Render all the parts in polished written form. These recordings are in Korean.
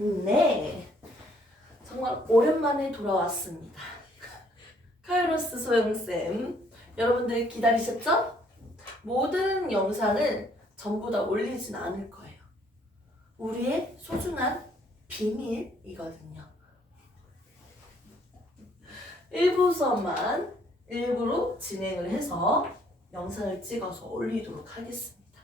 네, 정말 오랜만에 돌아왔습니다. 카이로스 소영쌤, 여러분들 기다리셨죠? 모든 영상을 전부 다 올리진 않을 거예요. 우리의 소중한 비밀이거든요. 일부 수업만 일부러 진행을 해서 영상을 찍어서 올리도록 하겠습니다.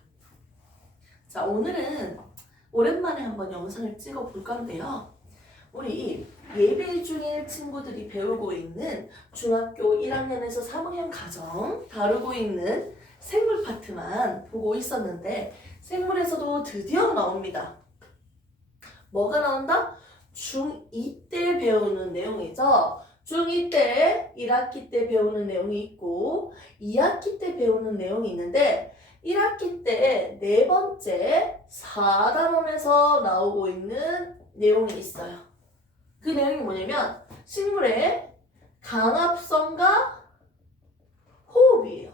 자, 오늘은 오랜만에 한번 영상을 찍어 볼 건데요. 우리 예배 중인 친구들이 배우고 있는 중학교 1학년에서 3학년 과정 다루고 있는 생물 파트만 보고 있었는데 생물에서도 드디어 나옵니다. 뭐가 나온다? 중2 때 배우는 내용이죠. 중2 때 1학기 때 배우는 내용이 있고 2학기 때 배우는 내용이 있는데 1학기 때 네 번째 4단원에서 나오고 있는 내용이 있어요. 그 내용이 뭐냐면 식물의 강합성과 호흡이에요.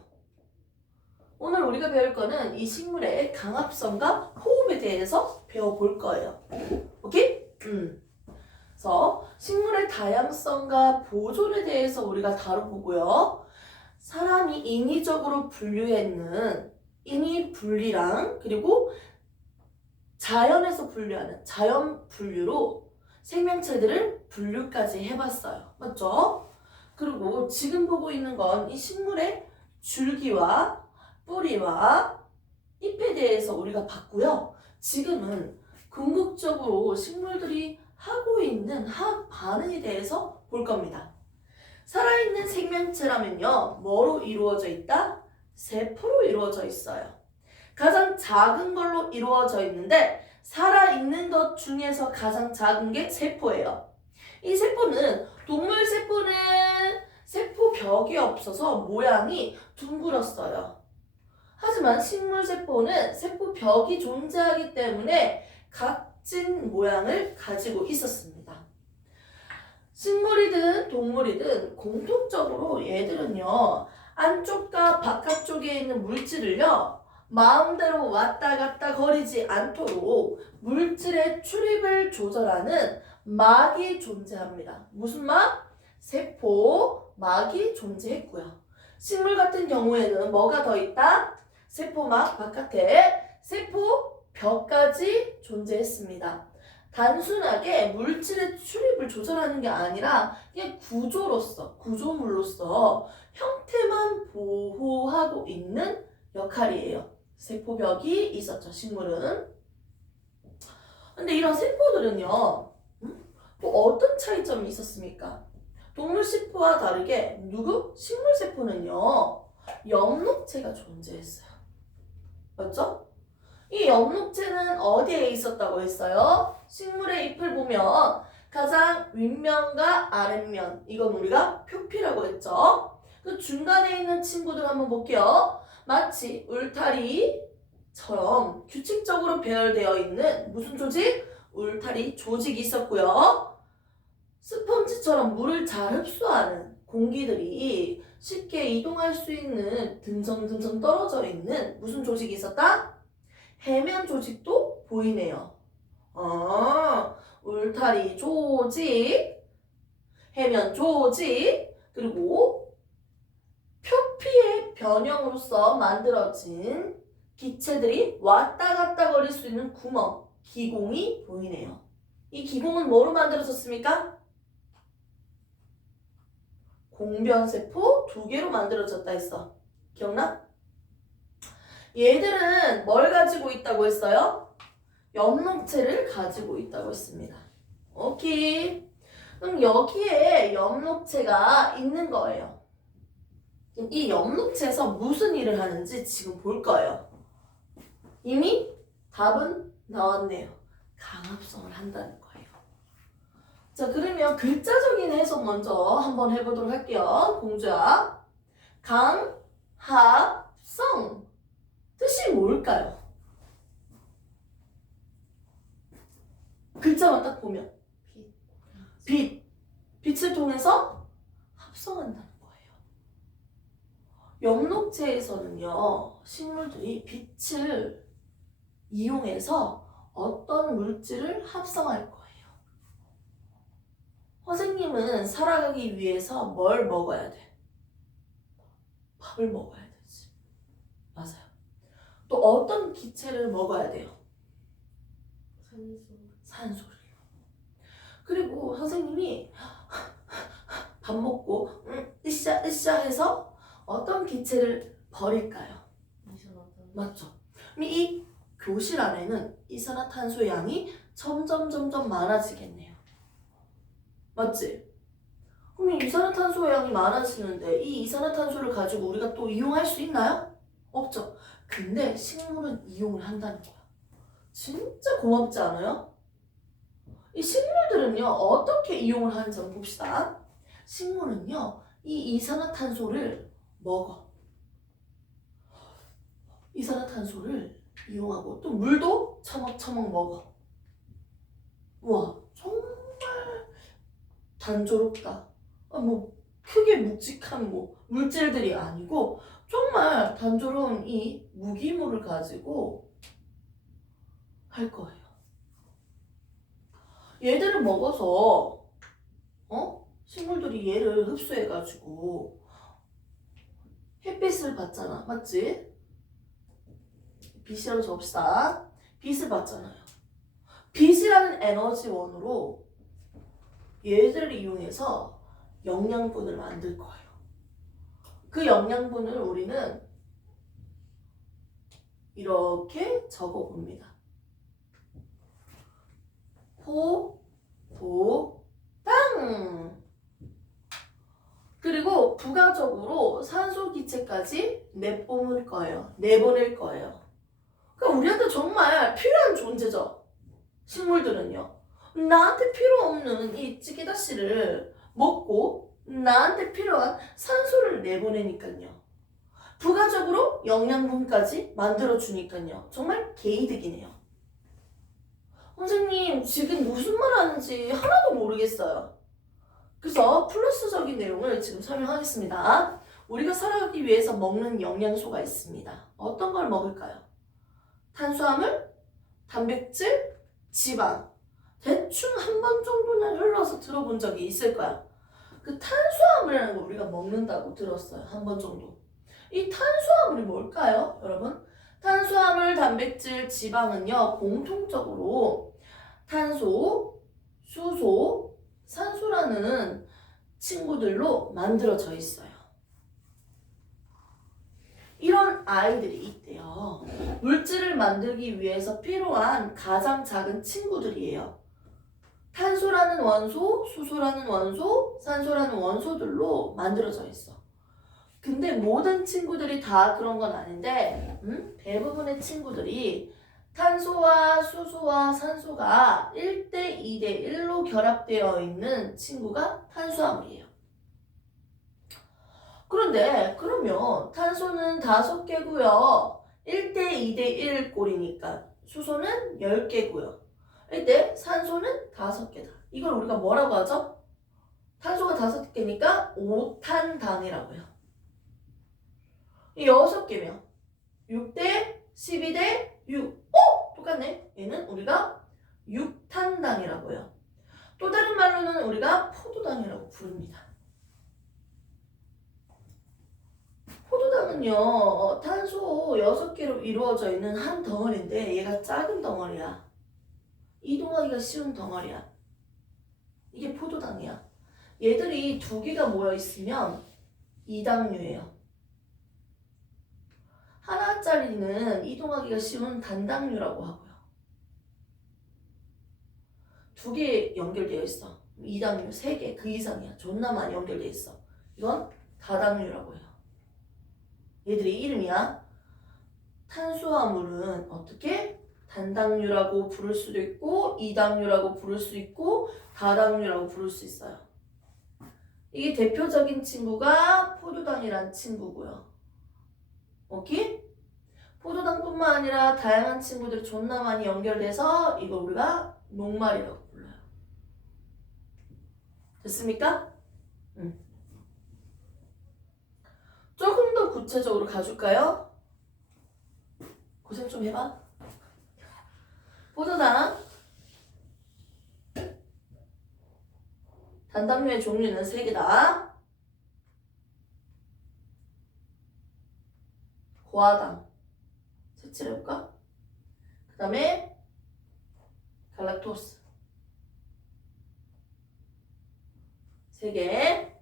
오늘 우리가 배울 거는 이 식물의 강합성과 호흡에 대해서 배워볼 거예요. 오케이? 그래서 식물의 다양성과 보존에 대해서 우리가 다뤄보고요. 사람이 인위적으로 분류했는 인위 분리랑 그리고 자연에서 분류하는 자연 분류로 생명체들을 분류까지 해봤어요. 맞죠? 그리고 지금 보고 있는 건 이 식물의 줄기와 뿌리와 잎에 대해서 우리가 봤고요. 지금은 궁극적으로 식물들이 하고 있는 화학 반응에 대해서 볼 겁니다. 살아있는 생명체라면요. 뭐로 이루어져 있다? 세포로 이루어져 있어요. 가장 작은 걸로 이루어져 있는데 살아있는 것 중에서 가장 작은 게 세포예요. 이 세포는 동물 세포는 세포벽이 없어서 모양이 둥글었어요. 하지만 식물 세포는 세포벽이 존재하기 때문에 각진 모양을 가지고 있었습니다. 식물이든 동물이든 공통적으로 얘들은요. 안쪽과 바깥쪽에 있는 물질을요. 마음대로 왔다 갔다 거리지 않도록 물질의 출입을 조절하는 막이 존재합니다. 무슨 막? 세포막이 존재했고요. 식물 같은 경우에는 뭐가 더 있다? 세포막 바깥에 세포벽까지 존재했습니다. 단순하게 물질의 출입을 조절하는 게 아니라 그냥 구조물로서 형태만 보호하고 있는 역할이에요. 세포벽이 있었죠, 식물은. 근데 이런 세포들은요, 또 어떤 차이점이 있었습니까? 동물 세포와 다르게 식물 세포는요, 엽록체가 존재했어요. 맞죠? 이 엽록체는 어디에 있었다고 했어요? 식물의 잎을 보면 가장 윗면과 아랫면, 이건 우리가 표피라고 했죠. 그 중간에 있는 친구들 한번 볼게요. 마치 울타리처럼 규칙적으로 배열되어 있는 무슨 조직? 울타리 조직이 있었고요. 스펀지처럼 물을 잘 흡수하는 공기들이 쉽게 이동할 수 있는 듬성듬성 떨어져 있는 무슨 조직이 있었다? 해면 조직도 보이네요. 울타리 조직, 해면 조직, 그리고 표피의 변형으로서 만들어진 기체들이 왔다 갔다 거릴 수 있는 구멍, 기공이 보이네요. 이 기공은 뭐로 만들어졌습니까? 공변세포 2개로 만들어졌다 했어. 기억나? 얘들은 뭘 가지고 있다고 했어요? 엽록체를 가지고 있다고 했습니다. 오케이. 그럼 여기에 엽록체가 있는 거예요. 그럼 이 엽록체에서 무슨 일을 하는지 지금 볼 거예요. 이미 답은 나왔네요. 강합성을 한다는 거예요. 자, 그러면 글자적인 해석 먼저 한번 해보도록 할게요. 공주야. 강합성. 뜻이 뭘까요? 글자만 딱 보면 빛을 통해서 합성한다는 거예요. 엽록체에서는요, 식물들이 빛을 이용해서 어떤 물질을 합성할 거예요. 선생님은 살아가기 위해서 뭘 먹어야 돼? 밥을 먹어야 되지. 맞아요. 또 어떤 기체를 먹어야 돼요? 산소를. 그리고 선생님이 밥 먹고 으쌰 으쌰 해서 어떤 기체를 버릴까요? 맞죠? 그럼 이 교실 안에는 이산화탄소 양이 점점 많아지겠네요. 맞지? 그럼 이산화탄소 양이 많아지는데 이 이산화탄소를 가지고 우리가 또 이용할 수 있나요? 없죠. 근데 식물은 이용을 한다는 거야. 진짜 고맙지 않아요? 이 식물들은요 어떻게 이용을 하는지 한번 봅시다. 식물은요 이 이산화탄소를 먹어. 이산화탄소를 이용하고 또 물도 처먹처먹 먹어. 와 정말 단조롭다. 뭐 크게 묵직한 뭐 물질들이 아니고 정말 단조로운 이 무기물을 가지고 할 거예요. 얘들을 먹어서 식물들이 얘를 흡수해가지고 햇빛을 받잖아. 맞지? 빛이라고 적읍시다. 빛을 받잖아요. 빛이라는 에너지원으로 얘들을 이용해서 영양분을 만들 거예요. 그 영양분을 우리는 이렇게 적어봅니다. 포, 도, 땅! 그리고 부가적으로 산소 기체까지 내보낼 거예요. 그러니까 우리한테 정말 필요한 존재죠. 식물들은요. 나한테 필요 없는 이 찌개다씨를 먹고 나한테 필요한 산소를 내보내니까요. 부가적으로 영양분까지 만들어주니까요. 정말 개이득이네요. 선생님 지금 무슨 말 하는지 하나도 모르겠어요. 그래서 플러스적인 내용을 지금 설명하겠습니다. 우리가 살아가기 위해서 먹는 영양소가 있습니다. 어떤 걸 먹을까요? 탄수화물, 단백질, 지방. 대충 한 번 정도는 흘러서 들어본 적이 있을 거야. 그 탄수화물이라는 거 우리가 먹는다고 들었어요. 한 번 정도. 이 탄수화물이 뭘까요, 여러분? 탄수화물, 단백질, 지방은요, 공통적으로 탄소, 수소, 산소라는 친구들로 만들어져 있어요. 이런 아이들이 있대요. 물질을 만들기 위해서 필요한 가장 작은 친구들이에요. 탄소라는 원소, 수소라는 원소, 산소라는 원소들로 만들어져 있어. 근데 모든 친구들이 다 그런 건 아닌데 대부분의 친구들이 탄소와 수소와 산소가 1대 2대 1로 결합되어 있는 친구가 탄수화물이에요. 그런데 그러면 탄소는 5개고요. 1대 2대 1 꼴이니까 수소는 10개고요. 이때 산소는 5개다. 이걸 우리가 뭐라고 하죠? 탄소가 5개니까 5탄당이라고요. 6개면 6대 12대 6. 똑같네. 얘는 우리가 6탄당이라고요. 또 다른 말로는 우리가 포도당이라고 부릅니다. 포도당은요, 탄소 6개로 이루어져 있는 한 덩어리인데 얘가 작은 덩어리야. 이동하기가 쉬운 덩어리야. 이게 포도당이야. 얘들이 2개가 모여있으면 2당류예요. 하나짜리는 이동하기가 쉬운 단당류라고 하고요. 2개 연결되어 있어. 2당류, 3개, 그 이상이야. 존나 많이 연결되어 있어. 이건 다당류라고 해요. 얘들의 이름이야. 탄수화물은 어떻게? 단당류라고 부를 수도 있고 2당류라고 부를 수 있고 다당류라고 부를 수 있어요. 이게 대표적인 친구가 포도당이란 친구고요. 오케이? 포도당뿐만 아니라 다양한 친구들이 존나 많이 연결돼서 이거 우리가 녹말이라고 불러요. 됐습니까? 조금 더 구체적으로 가줄까요? 고생 좀 해봐. 포도당, 단당류의 종류는 3개다. 고화당 색칠해볼까? 그 다음에 갈락토스 3개.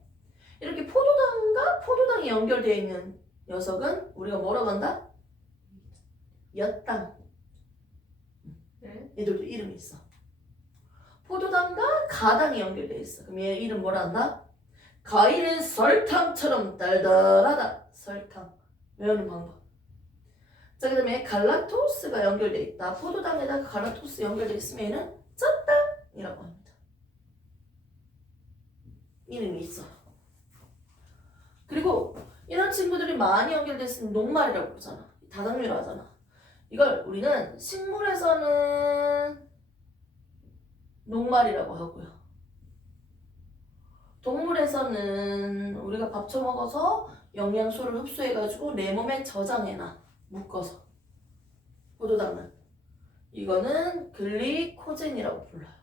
이렇게 포도당과 포도당이 연결되어 있는 녀석은 우리가 뭐라고 한다? 엿당. 얘들도 이름이 있어. 포도당과 가당이 연결되어 있어. 그럼 얘 이름 뭐라 한다? 과일은 설탕처럼 달달하다. 설탕. 외우는 방법. 자, 그 다음에 갈락토스가 연결되어 있다. 포도당에다가 갈락토스 연결되어 있으면 얘는 쩌당이라고 합니다. 이름이 있어. 그리고 이런 친구들이 많이 연결되어 있으면 녹말이라고 부르잖아. 다당류라 하잖아. 이걸 우리는 식물에서는 녹말이라고 하고요. 동물에서는 우리가 밥 처먹어서 영양소를 흡수해가지고 내 몸에 저장해놔. 묶어서. 포도당은. 이거는 글리코젠이라고 불러요.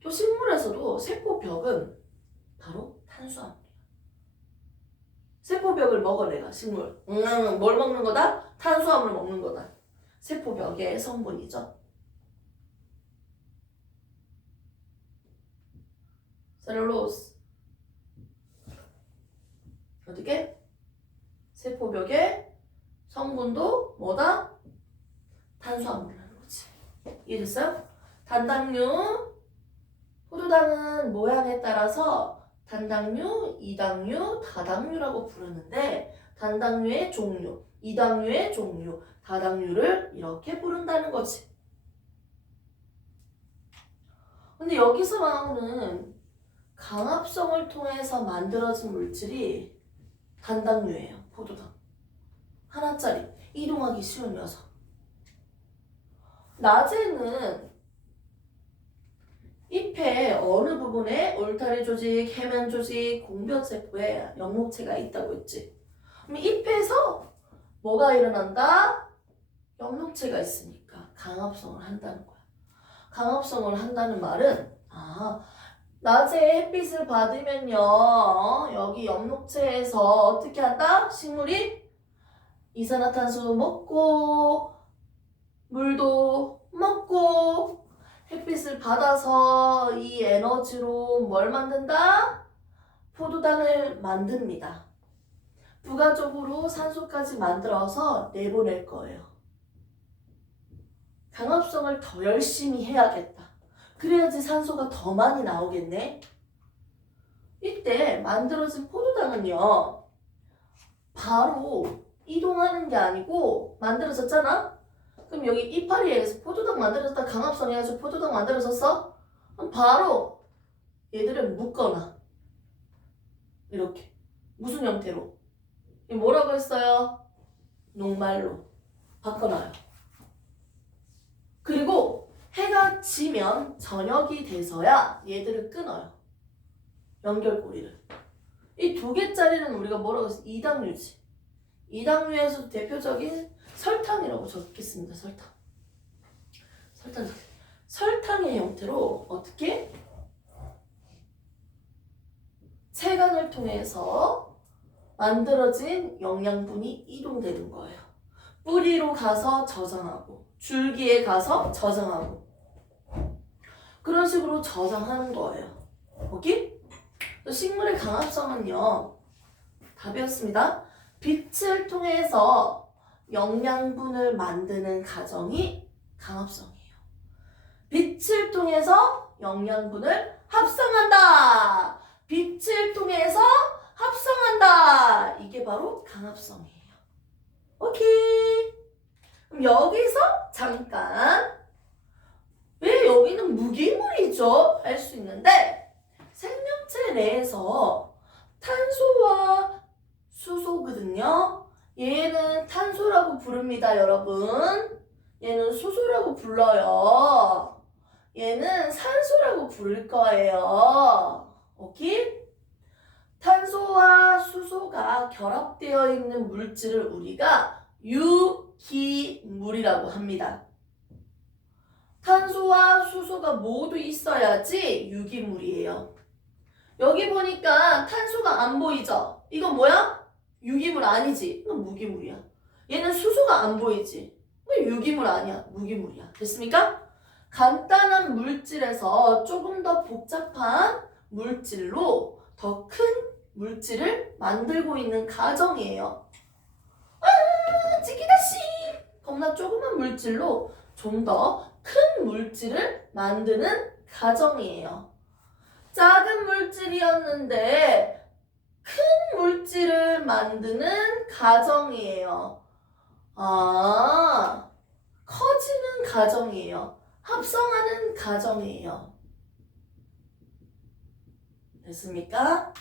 또 식물에서도 세포벽은 바로 탄수화물이야. 세포벽을 먹어 내가 식물. 뭘 먹는 거다? 탄수화물 먹는 거다. 세포벽의 성분이죠. 셀룰로스. 어떻게? 세포벽의 성분도 뭐다? 탄수화물이라는 거지. 이해됐어요? 단당류, 포도당은 모양에 따라서 단당류, 이당류, 다당류라고 부르는데 단당류의 종류, 이당류의 종류, 다당류를 이렇게 부른다는 거지. 근데 여기서 나오는 강합성을 통해서 만들어진 물질이 단당류예요. 포도당. 하나짜리. 이동하기 쉬운 녀석. 낮에는 잎의 어느 부분에 울타리 조직, 해면 조직, 공변세포에 영목체가 있다고 했지. 그럼 잎에서 뭐가 일어난다? 영목체가 있으니까 강합성을 한다는 거야. 강합성을 한다는 말은 낮에 햇빛을 받으면요 여기 엽록체에서 어떻게 한다? 식물이 이산화탄소 먹고 물도 먹고 햇빛을 받아서 이 에너지로 뭘 만든다? 포도당을 만듭니다. 부가적으로 산소까지 만들어서 내보낼 거예요. 강합성을 더 열심히 해야겠다. 그래야지 산소가 더 많이 나오겠네. 이때 만들어진 포도당은요 바로 이동하는 게 아니고 만들어졌잖아? 그럼 여기 이파리에서 포도당 만들어졌다 강합성 해가지고 포도당 만들어졌어? 그럼 바로 얘들은 묶거나 이렇게 무슨 형태로? 뭐라고 했어요? 녹말로 바꿔놔요. 그리고 해가 지면 저녁이 돼서야 얘들을 끊어요. 연결고리를. 이 2개짜리는 우리가 뭐라고 했어? 이당류지. 이당류에서 대표적인 설탕이라고 적겠습니다. 설탕의 형태로 어떻게? 체간을 통해서 만들어진 영양분이 이동되는 거예요. 뿌리로 가서 저장하고 줄기에 가서 저장하고 그런 식으로 저장하는 거예요. 오케이? 식물의 강합성은요 다 배웠습니다. 빛을 통해서 영양분을 만드는 과정이 강합성이에요. 빛을 통해서 영양분을 합성한다. 빛을 통해서 합성한다. 이게 바로 강합성이에요. 오케이. 그럼 여기서 잠깐 왜 여기는 무기물이죠? 할 수 있는데 생명체 내에서 탄소와 수소거든요. 얘는 탄소라고 부릅니다, 여러분. 얘는 수소라고 불러요. 얘는 산소라고 부를 거예요. 오케이? 탄소와 수소가 결합되어 있는 물질을 우리가 유기물이라고 합니다. 탄소와 수소가 모두 있어야지 유기물이에요. 여기 보니까 탄소가 안 보이죠? 이건 뭐야? 유기물 아니지? 이건 무기물이야. 얘는 수소가 안 보이지? 이건 유기물 아니야. 무기물이야. 됐습니까? 간단한 물질에서 조금 더 복잡한 물질로 더 큰 물질을 만들고 있는 과정이에요. 찌기다씨! 겁나 조그만 물질로 좀 더 큰 물질을 만드는 과정이에요. 작은 물질이었는데 큰 물질을 만드는 과정이에요. 아, 커지는 과정이에요. 합성하는 과정이에요. 됐습니까?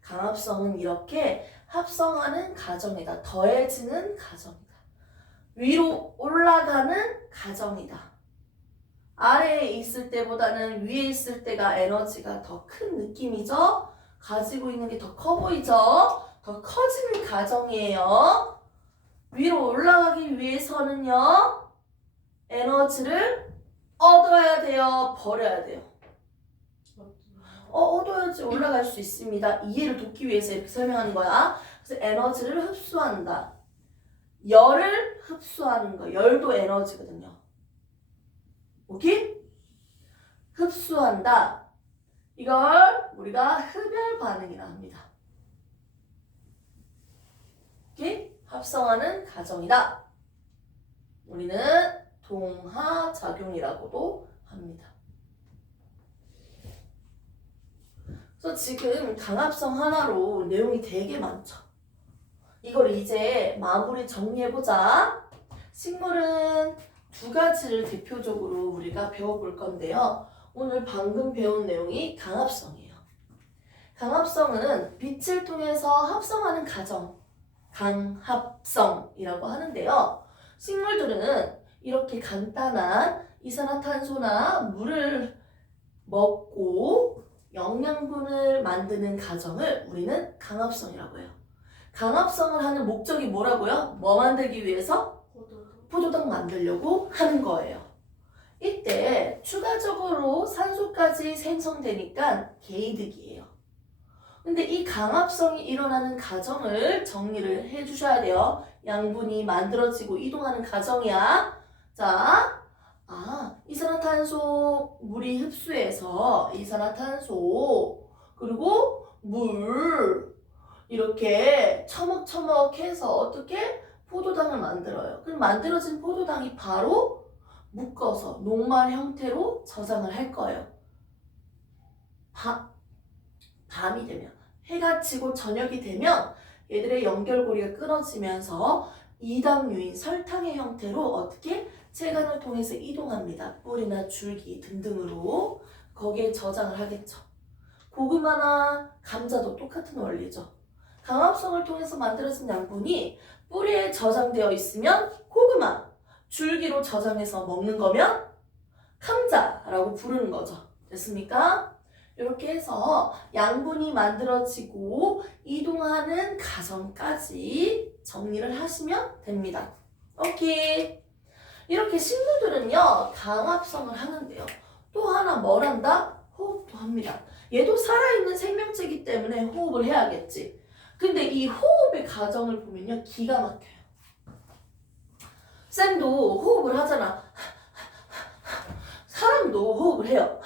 강합성은 이렇게 합성하는 과정이다. 더해지는 과정이다. 위로 올라가는 과정이다. 아래에 있을 때보다는 위에 있을 때가 에너지가 더 큰 느낌이죠? 가지고 있는 게 더 커 보이죠? 더 커지는 과정이에요. 위로 올라가기 위해서는요, 에너지를 얻어야 돼요? 버려야 돼요? 얻어야지 올라갈 수 있습니다. 이해를 돕기 위해서 이렇게 설명하는 거야. 그래서 에너지를 흡수한다. 열을 흡수하는 거. 열도 에너지거든요. 오케이? 흡수한다. 이걸 우리가 흡열 반응이라 합니다. 오케이? 합성하는 과정이다. 우리는 동하작용이라고도 합니다. 그래서 지금 강합성 하나로 내용이 되게 많죠. 이걸 이제 마무리 정리해보자. 식물은 두 가지를 대표적으로 우리가 배워볼 건데요. 오늘 방금 배운 내용이 강합성이에요. 강합성은 빛을 통해서 합성하는 과정, 강합성이라고 하는데요. 식물들은 이렇게 간단한 이산화탄소나 물을 먹고 영양분을 만드는 과정을 우리는 강합성이라고 해요. 강합성을 하는 목적이 뭐라고요? 뭐 만들기 위해서? 포도당 만들려고 하는 거예요. 이때 추가적으로 산소까지 생성되니까 개이득이에요. 근데 이 강합성이 일어나는 과정을 정리를 해주셔야 돼요. 양분이 만들어지고 이동하는 과정이야. 자, 이산화탄소 물이 흡수해서 이산화탄소 그리고 물 이렇게 처먹처먹해서 어떻게 포도당을 만들어요. 그럼 만들어진 포도당이 바로 묶어서 녹말 형태로 저장을 할 거예요. 밤이 되면 해가 지고 저녁이 되면 얘들의 연결고리가 끊어지면서 이당류인 설탕의 형태로 어떻게 체관을 통해서 이동합니다. 뿌리나 줄기 등등으로 거기에 저장을 하겠죠. 고구마나 감자도 똑같은 원리죠. 강합성을 통해서 만들어진 양분이 뿌리에 저장되어 있으면 고구마, 줄기로 저장해서 먹는 거면 감자라고 부르는 거죠. 됐습니까? 이렇게 해서 양분이 만들어지고 이동하는 과정까지 정리를 하시면 됩니다. 오케이. 이렇게 식물들은요, 강합성을 하는데요. 또 하나 뭘 한다? 호흡도 합니다. 얘도 살아있는 생명체이기 때문에 호흡을 해야겠지. 근데 이 호흡의 과정을 보면요, 기가 막혀요. 쌤도 호흡을 하잖아. 사람도 호흡을 해요.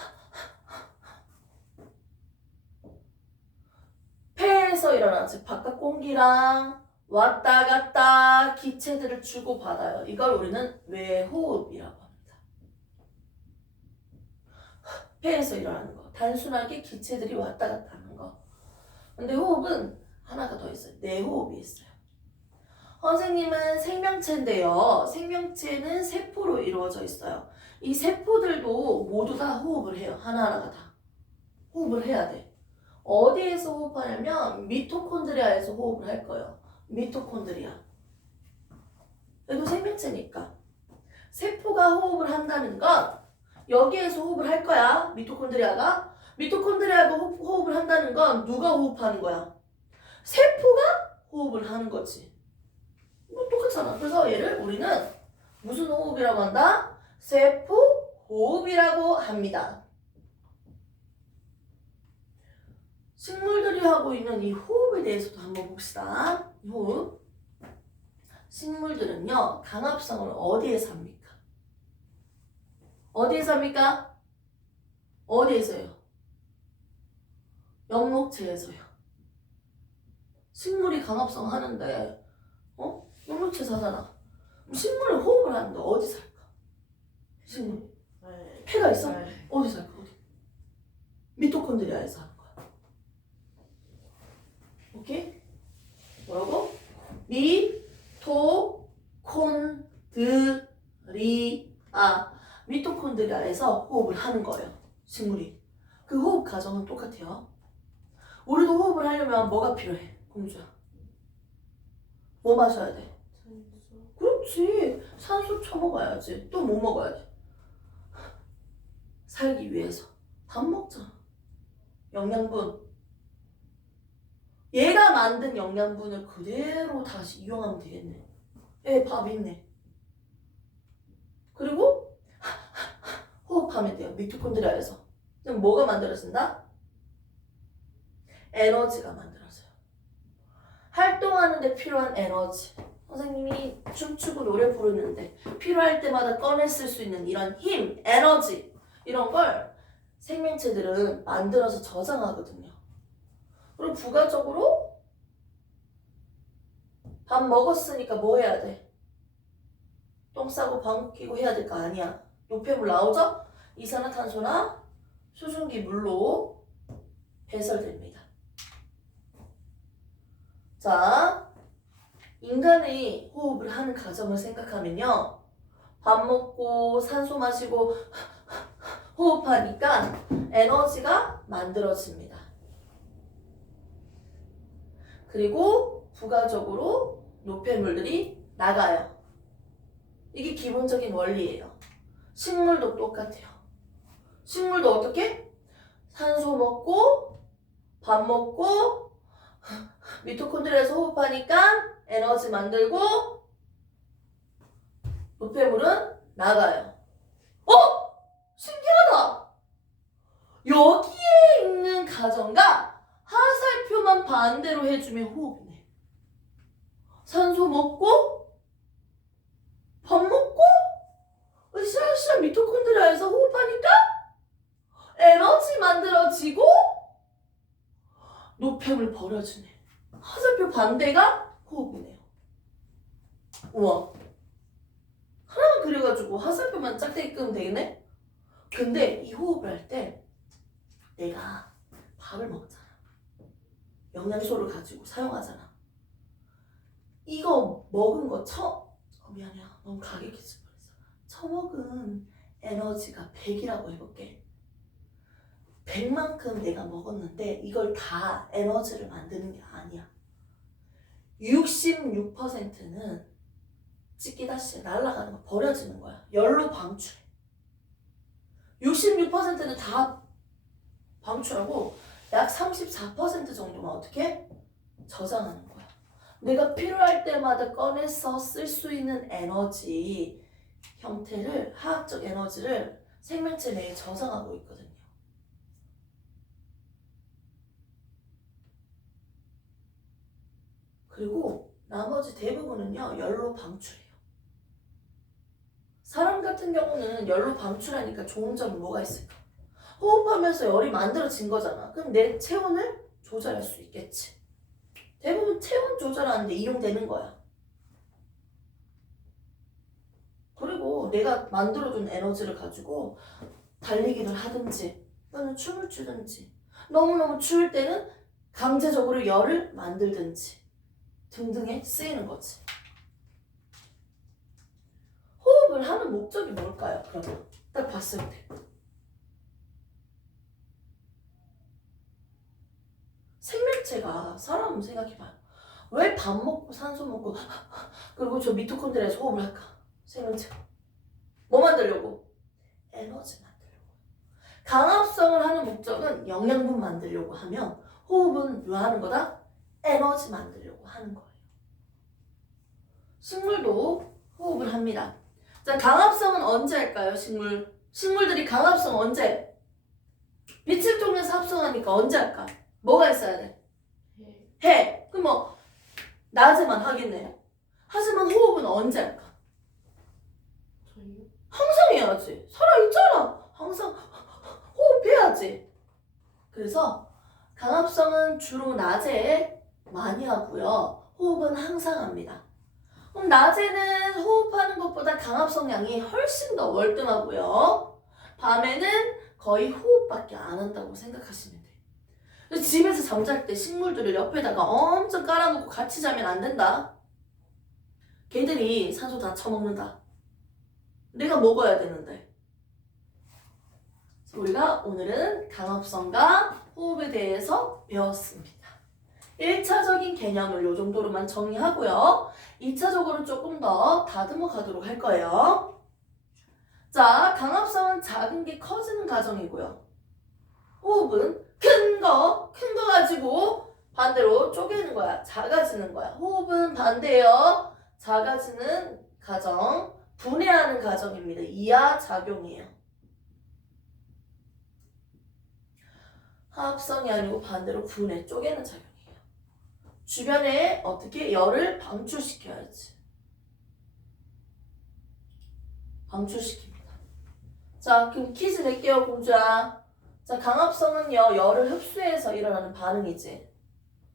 폐에서 일어나는 즉 바깥 공기랑 왔다 갔다 기체들을 주고받아요. 이걸 우리는 외호흡이라고 합니다. 폐에서 일어나는 거. 단순하게 기체들이 왔다 갔다 하는 거. 근데 호흡은 하나가 더 있어요. 내호흡이 있어요. 선생님은 생명체인데요. 생명체는 세포로 이루어져 있어요. 이 세포들도 모두 다 호흡을 해요. 하나하나가 다. 호흡을 해야 돼. 어디에서 호흡하냐면 미토콘드리아에서 호흡을 할 거예요. 미토콘드리아. 얘도 생명체니까. 세포가 호흡을 한다는 건 여기에서 호흡을 할 거야. 미토콘드리아가. 미토콘드리아가 호흡을 한다는 건 누가 호흡하는 거야? 세포가 호흡을 하는 거지. 뭐 똑같잖아. 그래서 얘를 우리는 무슨 호흡이라고 한다? 세포 호흡이라고 합니다. 식물들이 하고 있는 이 호흡에 대해서도 한번 봅시다. 호흡. 식물들은요, 강압성을 어디에 삽니까? 어디에 삽니까? 어디에서요? 엽록체에서요. 식물이 강압성 하는데, 엽록체 사잖아. 그럼 식물은 호흡을 하는데 어디 살까? 식물. 폐가 있어? 어디 살까? 어디? 미토콘드리아에서 하는 거야. 오케이? 뭐라고? 미토콘드리아에서 호흡을 하는 거예요. 식물이. 그 호흡 과정은 똑같아요. 우리도 호흡을 하려면 뭐가 필요해? 공주야. 뭐 마셔야 돼? 그렇지. 산소 쳐먹어야지. 또 뭐 먹어야 돼? 살기 위해서. 밥 먹잖아. 영양분. 얘가 만든 영양분을 그대로 다시 이용하면 되겠네. 밥 있네. 그리고 호흡하면 돼요. 미토콘드리아에서. 그럼 뭐가 만들어진다? 에너지가 만들어져요. 활동하는데 필요한 에너지. 선생님이 춤추고 노래 부르는데 필요할 때마다 꺼내 쓸 수 있는 이런 힘, 에너지 이런 걸 생명체들은 만들어서 저장하거든요. 그리고 부가적으로 밥 먹었으니까 뭐 해야 돼? 똥 싸고 방귀 뀌고 해야 될 거 아니야. 노폐물 나오죠? 이산화탄소나 수증기 물로 배설됩니다. 자, 인간의 호흡을 하는 과정을 생각하면요. 밥 먹고 산소 마시고 호흡하니까 에너지가 만들어집니다. 그리고 부가적으로 노폐물들이 나가요. 이게 기본적인 원리예요. 식물도 똑같아요. 식물도 어떻게? 산소 먹고 밥 먹고 미토콘드리아에서 호흡하니까 에너지 만들고 노폐물은 나가요. 신기하다. 여기에 있는 가정과 하살표만 반대로 해주면 호흡이네. 산소 먹고 밥 먹고 으쌰으쌰 미토콘드리아에서 호흡하니까 에너지 만들어지고 노폐물 버려주네. 화살표 반대가 호흡이네요. 우와. 하나만 그려가지고 화살표만 짝대기 끄면 되겠네? 근데 이 호흡을 할 때 내가 밥을 먹잖아. 영양소를 가지고 사용하잖아. 이거 먹은 거 미안해. 너무 가격해질 뻔했어. 처먹은 에너지가 100이라고 해볼게. 100만큼 내가 먹었는데 이걸 다 에너지를 만드는 게 아니야. 66%는 찌끼다시에 날아가는 거 버려지는 거야. 열로 방출해. 66%는 다 방출하고 약 34% 정도만 어떻게? 저장하는 거야. 내가 필요할 때마다 꺼내서 쓸 수 있는 에너지 형태를, 화학적 에너지를 생명체 내에 저장하고 있거든요. 그리고 나머지 대부분은요, 열로 방출해요. 사람 같은 경우는 열로 방출하니까 좋은 점이 뭐가 있을까? 호흡하면서 열이 만들어진 거잖아. 그럼 내 체온을 조절할 수 있겠지. 대부분 체온 조절하는데 이용되는 거야. 그리고 내가 만들어둔 에너지를 가지고 달리기를 하든지 또는 춤을 추든지 너무너무 추울 때는 강제적으로 열을 만들든지 등등에 쓰이는 거지. 호흡을 하는 목적이 뭘까요? 그러면 딱 봤을 때 생명체가 사람 생각해봐요. 왜 밥 먹고 산소 먹고 그리고 저 미토콘드리아에서 호흡을 할까? 생명체가 뭐 만들려고? 에너지 만들려고. 강압성을 하는 목적은 영양분 만들려고 하면 호흡은 왜 하는 거다? 에너지 만들려고 하는 거예요. 식물도 호흡을 합니다. 자, 강압성은 언제 할까요? 식물 식물들이 강합성 언제? 빛을 통해서 합성하니까 언제 할까? 뭐가 있어야 돼? 해. 그럼 뭐 낮에만 하겠네요. 하지만 호흡은 언제 할까? 저희요? 항상 해야지. 살아있잖아. 항상 호흡해야지. 그래서 강합성은 주로 낮에 많이 하고요. 호흡은 항상 합니다. 그럼 낮에는 호흡하는 것보다 강합성 양이 훨씬 더 월등하고요. 밤에는 거의 호흡밖에 안 한다고 생각하시면 돼요. 그래서 집에서 잠잘 때 식물들을 옆에다가 엄청 깔아놓고 같이 자면 안 된다. 걔들이 산소 다 처먹는다. 내가 먹어야 되는데. 그래서 우리가 오늘은 강합성과 호흡에 대해서 배웠습니다. 1차적인 개념을 이 정도로만 정리하고요. 2차적으로 조금 더 다듬어 가도록 할 거예요. 자, 강합성은 작은 게 커지는 과정이고요. 호흡은 큰 거 가지고 반대로 쪼개는 거야. 작아지는 거야. 호흡은 반대예요. 작아지는 과정, 분해하는 과정입니다. 이하작용이에요. 화합성이 아니고 반대로 분해, 쪼개는 작용이에요. 주변에 어떻게 열을 방출시켜야지. 방출시킵니다. 자, 그럼 퀴즈 낼게요, 공주야. 자, 강합성은요, 열을 흡수해서 일어나는 반응이지.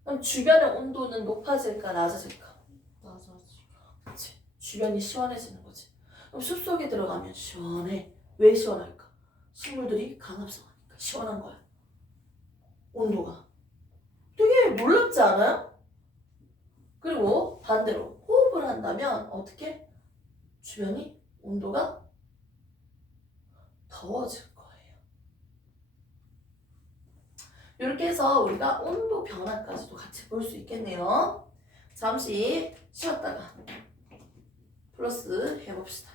그럼 주변의 온도는 높아질까, 낮아질까? 낮아지고. 그치. 주변이 시원해지는 거지. 그럼 숲속에 들어가면 시원해. 왜 시원할까? 식물들이 강합성하니까 시원한 거야. 온도가. 되게 놀랍지 않아요? 그리고 반대로 호흡을 한다면 어떻게? 주변이 온도가 더워질 거예요. 이렇게 해서 우리가 온도 변화까지도 같이 볼 수 있겠네요. 잠시 쉬었다가 플러스 해봅시다.